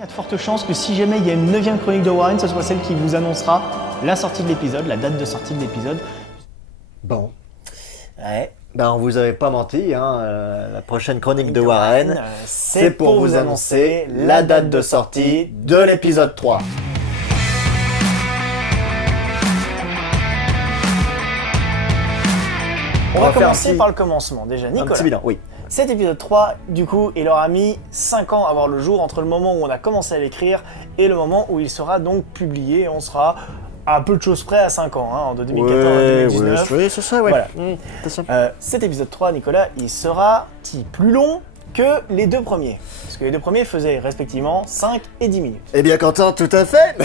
Il y a de fortes chances que si jamais il y a une 9e chronique de Warren, ce soit celle qui vous annoncera la sortie de l'épisode, la date de sortie de l'épisode. Bon. Ouais. Ben, on vous avait pas menti, hein. La prochaine chronique de Warren, c'est pour vous annoncer la date de sortie de l'épisode 3. On va commencer par le commencement déjà. Nicolas, un petit bilan, oui. Cet épisode 3, du coup, il aura mis 5 ans à voir le jour entre le moment où on a commencé à l'écrire et le moment où il sera donc publié. On sera à peu de choses près à 5 ans, hein, de 2014 à 2019. Oui, c'est ça, ouais. Voilà. C'est ça. Cet épisode 3, Nicolas, il sera plus long que les deux premiers. Parce que les deux premiers faisaient respectivement 5 et 10 minutes. Eh bien, Quentin, tout à fait.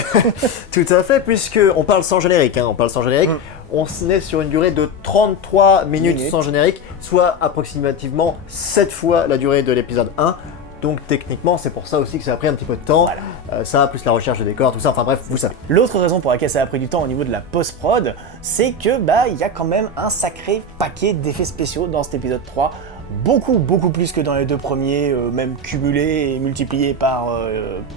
Tout à fait, puisque on parle sans générique, hein. On parle sans générique. On est sur une durée de 33 minutes sans générique, soit approximativement 7 fois la durée de l'épisode 1. Donc techniquement, c'est pour ça aussi que ça a pris un petit peu de temps. Voilà. Ça, plus la recherche de décors, tout ça, enfin bref, vous savez. L'autre raison pour laquelle ça a pris du temps au niveau de la post-prod, c'est que il y a quand même un sacré paquet d'effets spéciaux dans cet épisode 3. Beaucoup plus que dans les deux premiers, même cumulés et multipliés par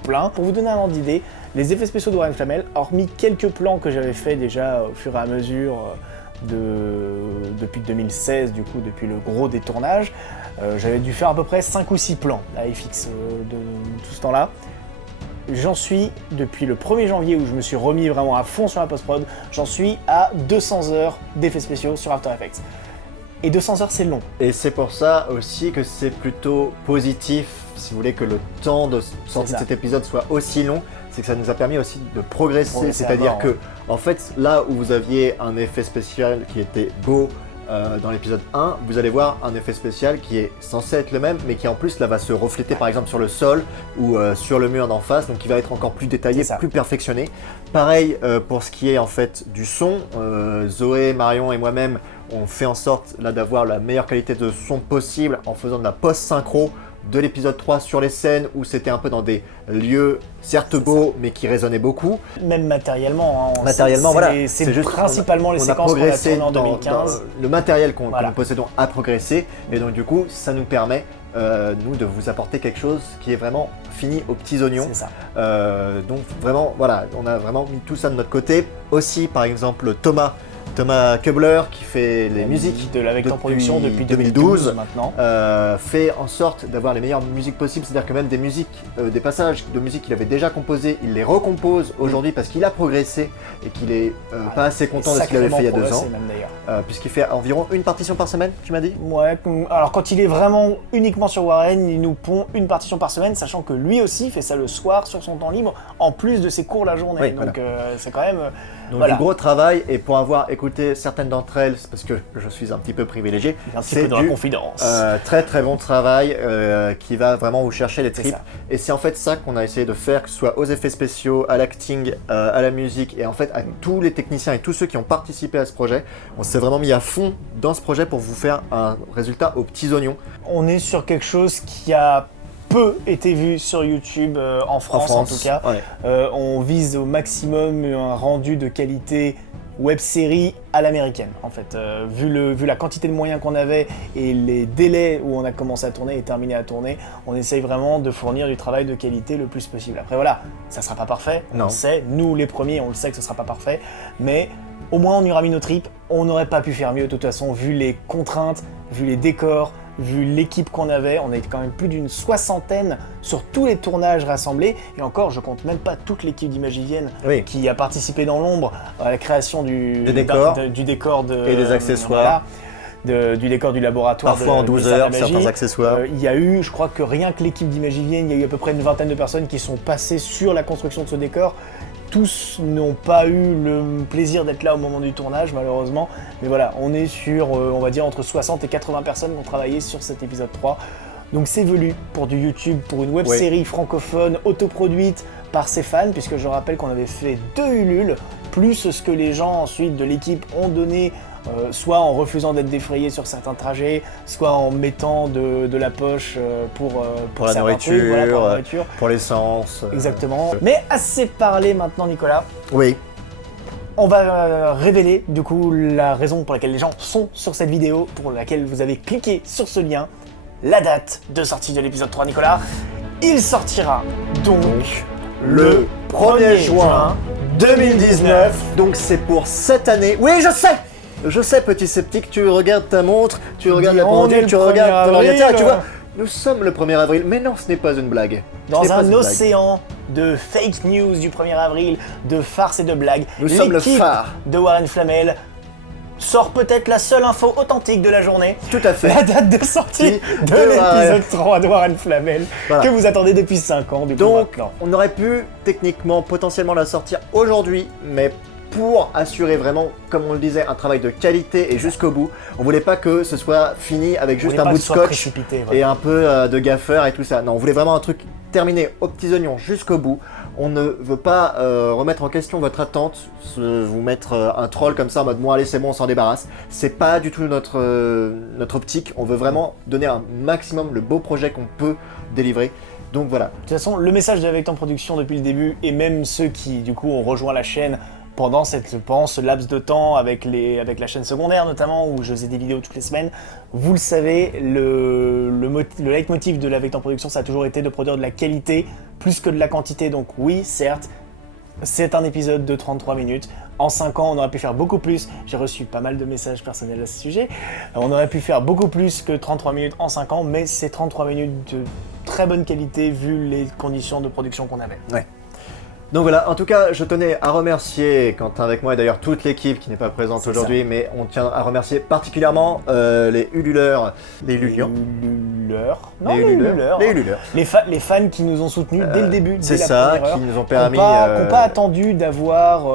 plein. Pour vous donner un ordre d'idée, les effets spéciaux de Warren Flamel, hormis quelques plans que j'avais fait déjà au fur et à mesure depuis 2016, du coup depuis le gros des tournages, j'avais dû faire à peu près 5 ou 6 plans à FX de tout ce temps-là. J'en suis, depuis le 1er janvier où je me suis remis vraiment à fond sur la post-prod, j'en suis à 200 heures d'effets spéciaux sur After Effects. Et 200 heures, c'est long. Et c'est pour ça aussi que c'est plutôt positif, si vous voulez, que le temps de sortie de cet épisode soit aussi long, c'est que ça nous a permis aussi de progresser. C'est-à-dire que, en fait, là où vous aviez un effet spécial qui était beau dans l'épisode 1, vous allez voir un effet spécial qui est censé être le même, mais qui en plus là va se refléter par exemple sur le sol ou sur le mur d'en face, donc qui va être encore plus détaillé, plus perfectionné. Pareil pour ce qui est en fait du son, Zoé, Marion et moi-même, on fait en sorte là d'avoir la meilleure qualité de son possible en faisant de la post-synchro de l'épisode 3 sur les scènes où c'était un peu dans des lieux certes beaux mais qui résonnaient beaucoup. Même matériellement, hein, voilà. C'est juste principalement les séquences qu'on a tournées en 2015. Le matériel que nous possédons a progressé et donc du coup ça nous permet nous de vous apporter quelque chose qui est vraiment fini aux petits oignons. C'est ça. Donc vraiment voilà, on a vraiment mis tout ça de notre côté. Aussi par exemple Thomas Kubler qui fait les musiques de la Vector Production depuis 2012 maintenant, fait en sorte d'avoir les meilleures musiques possibles, c'est-à-dire que même des musiques, des passages de musique qu'il avait déjà composés, il les recompose aujourd'hui parce qu'il a progressé et qu'il est pas assez content de ce qu'il avait fait il y a 2 ans, puisqu'il fait environ une partition par semaine, tu m'as dit? Ouais, alors quand il est vraiment uniquement sur Warren, il nous pond une partition par semaine, sachant que lui aussi fait ça le soir sur son temps libre, en plus de ses cours la journée, oui, donc c'est quand même... Donc du gros travail, et pour avoir écouté certaines d'entre elles, parce que je suis un petit peu privilégié, c'est dans la confidence. Très très bon travail qui va vraiment vous chercher les tripes. Et c'est en fait ça qu'on a essayé de faire, que ce soit aux effets spéciaux, à l'acting, à la musique, et en fait à tous les techniciens et tous ceux qui ont participé à ce projet. On s'est vraiment mis à fond dans ce projet pour vous faire un résultat aux petits oignons. On est sur quelque chose qui a peu été vu sur YouTube en France en tout cas. Ouais. On vise au maximum un rendu de qualité web-série à l'américaine en fait. Vu la quantité de moyens qu'on avait et les délais où on a commencé à tourner et terminé à tourner, on essaye vraiment de fournir du travail de qualité le plus possible. Après voilà, ça sera pas parfait, on le sait, nous les premiers on le sait que ce sera pas parfait, mais au moins on y aura mis nos tripes, on n'aurait pas pu faire mieux de toute façon vu les contraintes, vu les décors, vu l'équipe qu'on avait. On est quand même plus d'une 60aine sur tous les tournages rassemblés, et encore je compte même pas toute l'équipe d'Imagivienne qui a participé dans l'ombre à la création du décor et des accessoires. Du décor du laboratoire. Parfois en 12 heures, certains accessoires. Il y a eu, je crois que rien que l'équipe d'Imagivienne, il y a eu à peu près une 20aine de personnes qui sont passées sur la construction de ce décor. Tous n'ont pas eu le plaisir d'être là au moment du tournage, malheureusement. Mais voilà, on est sur, on va dire, entre 60 et 80 personnes qui ont travaillé sur cet épisode 3. Donc c'est velu pour du YouTube, pour une web-série francophone autoproduite par ses fans, puisque je rappelle qu'on avait fait 2 Ulule, plus ce que les gens ensuite de l'équipe ont donné, soit en refusant d'être défrayés sur certains trajets, soit en mettant de la poche pour la nourriture, trucs, pour la nourriture, pour l'essence. Exactement. Mais assez parlé maintenant, Nicolas. Oui. On va révéler du coup la raison pour laquelle les gens sont sur cette vidéo, pour laquelle vous avez cliqué sur ce lien, la date de sortie de l'épisode 3, Nicolas. Il sortira Donc, le 1er juin 2019. Donc c'est pour cette année. Oui, je sais, petit sceptique, tu regardes ta montre, tu regardes la pendule, tu regardes ton ordinateur, tu vois. Nous sommes le 1er avril, mais non, ce n'est pas une blague. Dans un océan de fake news du 1er avril, de farces et de blagues, nous sommes le phare de Warren Flamel sort peut-être la seule info authentique de la journée. Tout à fait. La date de sortie de l'épisode 3 de Warren Flamel, que vous attendez depuis 5 ans. Donc, on aurait pu techniquement, potentiellement la sortir aujourd'hui, mais pour assurer vraiment, comme on le disait, un travail de qualité et jusqu'au bout, on voulait pas que ce soit fini avec juste un bout de scotch et un peu de gaffeur et tout ça. Non, on voulait vraiment un truc terminé aux petits oignons jusqu'au bout. On ne veut pas remettre en question votre attente, vous mettre un troll comme ça en mode bon allez c'est bon on s'en débarrasse. C'est pas du tout notre optique, on veut vraiment donner un maximum le beau projet qu'on peut délivrer. Donc voilà. De toute façon le message de Vector Production depuis le début et même ceux qui du coup ont rejoint la chaîne pendant ce laps de temps avec la chaîne secondaire notamment où je faisais des vidéos toutes les semaines, vous le savez, le leitmotiv de la Vector Production ça a toujours été de produire de la qualité plus que de la quantité. Donc oui, certes, c'est un épisode de 33 minutes. En 5 ans, on aurait pu faire beaucoup plus. J'ai reçu pas mal de messages personnels à ce sujet. On aurait pu faire beaucoup plus que 33 minutes en 5 ans, mais c'est 33 minutes de très bonne qualité vu les conditions de production qu'on avait. Ouais. Donc voilà, en tout cas, je tenais à remercier Quentin avec moi et d'ailleurs toute l'équipe qui n'est pas présente aujourd'hui, mais on tient à remercier particulièrement les ululeurs. Les ululeurs. Non, les ululeurs. Les ululeurs. Les fans qui nous ont soutenus dès le début, c'est dès la ça, première heure, qui nous ont permis... qui n'ont pas attendu d'avoir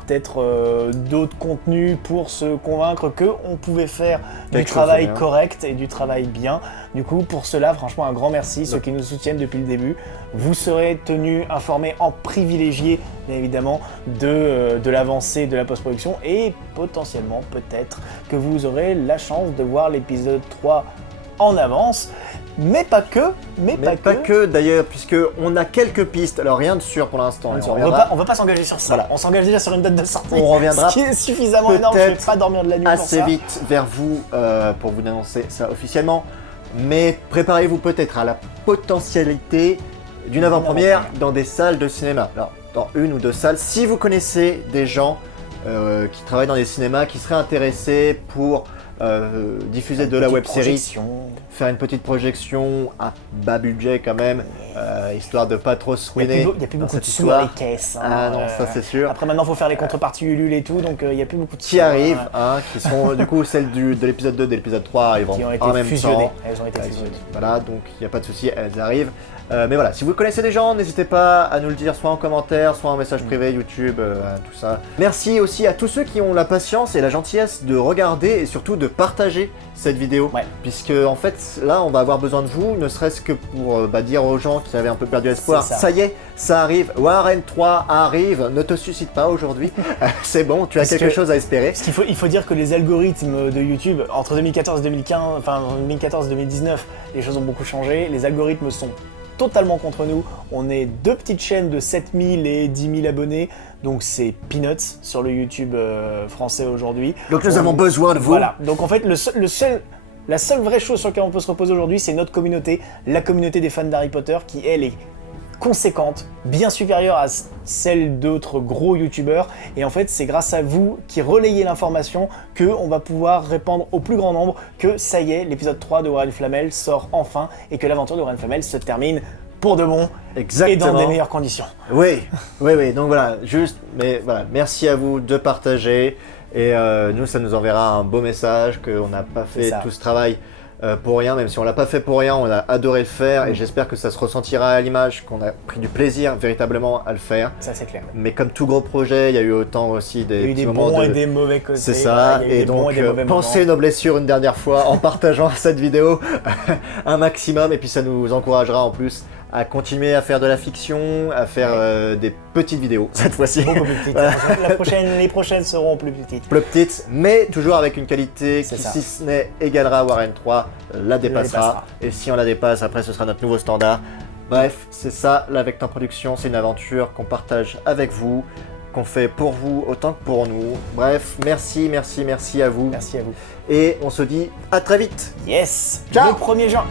peut-être d'autres contenus pour se convaincre qu'on pouvait faire du travail correct et du travail bien. Du coup, pour cela, franchement, un grand merci, ceux qui nous soutiennent depuis le début. Vous serez tenus informés en privilégié, bien évidemment, de l'avancée de la post-production et potentiellement, peut-être, que vous aurez la chance de voir l'épisode 3 en avance. Mais pas que, d'ailleurs, puisqu'on a quelques pistes, alors rien de sûr pour l'instant. On va pas s'engager sur ça, voilà. On s'engage déjà sur une date de sortie, on reviendra ce qui est suffisamment énorme, je ne vais pas dormir de la nuit pour ça. Assez vite vers vous pour vous annoncer ça officiellement, mais préparez-vous peut-être à la potentialité d'une avant-première dans des salles de cinéma. Alors, dans une ou deux salles, si vous connaissez des gens qui travaillent dans des cinémas, qui seraient intéressés pour diffuser de la web-série, faire une petite projection à bas budget quand même, histoire de pas trop se ruiner. Il n'y a plus beaucoup de sous dans les caisses. Ah non, ça c'est sûr. Après maintenant, il faut faire les contreparties Ulule et tout, donc il n'y a plus beaucoup de sous. Qui arrivent, qui sont du coup celles de l'épisode 2 et de l'épisode 3 arriveront en même temps. Elles ont été fusionnées. Voilà, donc il n'y a pas de souci, elles arrivent. Mais voilà, si vous connaissez des gens, n'hésitez pas à nous le dire, soit en commentaire, soit en message privé, YouTube, tout ça. Merci aussi à tous ceux qui ont la patience et la gentillesse de regarder et surtout de partager cette vidéo. Ouais. Puisque en fait, là, on va avoir besoin de vous, ne serait-ce que pour dire aux gens qui avaient un peu perdu espoir, ça y est, ça arrive, Warren 3 arrive, ne te suscite pas aujourd'hui, c'est bon, tu as quelque chose à espérer. Parce il faut dire que les algorithmes de YouTube, entre 2014 et 2015, enfin 2014 et 2019, les choses ont beaucoup changé, les algorithmes sont totalement contre nous. On est deux petites chaînes de 7000 et 10 000 abonnés, donc c'est peanuts sur le YouTube français aujourd'hui. Donc nous avons besoin de vous. Voilà, donc en fait la seule vraie chose sur laquelle on peut se reposer aujourd'hui, c'est notre communauté, la communauté des fans d'Harry Potter, qui elle est conséquente, bien supérieure à celle d'autres gros youtubeurs, et en fait c'est grâce à vous qui relayez l'information qu'on va pouvoir répandre au plus grand nombre que ça y est, l'épisode 3 de Warren Flamel sort enfin et que l'aventure de Warren Flamel se termine pour de bon. Exactement. Et dans des meilleures conditions. Oui, donc voilà, merci à vous de partager, et nous ça nous enverra un beau message qu'on n'a pas fait tout ce travail pour rien, même si on l'a pas fait pour rien, on a adoré le faire et j'espère que ça se ressentira à l'image, qu'on a pris du plaisir véritablement à le faire. Ça c'est clair. Mais comme tout gros projet, il y a eu autant aussi des moments bons et des mauvais côtés. C'est ça, et donc pensez nos blessures une dernière fois en partageant cette vidéo un maximum, et puis ça nous encouragera en plus à continuer à faire de la fiction, à faire des petites vidéos cette fois-ci. Beaucoup plus petites. Les prochaines seront plus petites. Plus petites, mais toujours avec une qualité qui, si ce n'est égalera Warren 3, la dépassera. Et si on la dépasse, après ce sera notre nouveau standard. Bref, c'est ça, la Vector Production, c'est une aventure qu'on partage avec vous, qu'on fait pour vous autant que pour nous. Bref, merci à vous. Merci à vous. Et on se dit à très vite. Yes. Ciao. Le 1er juin.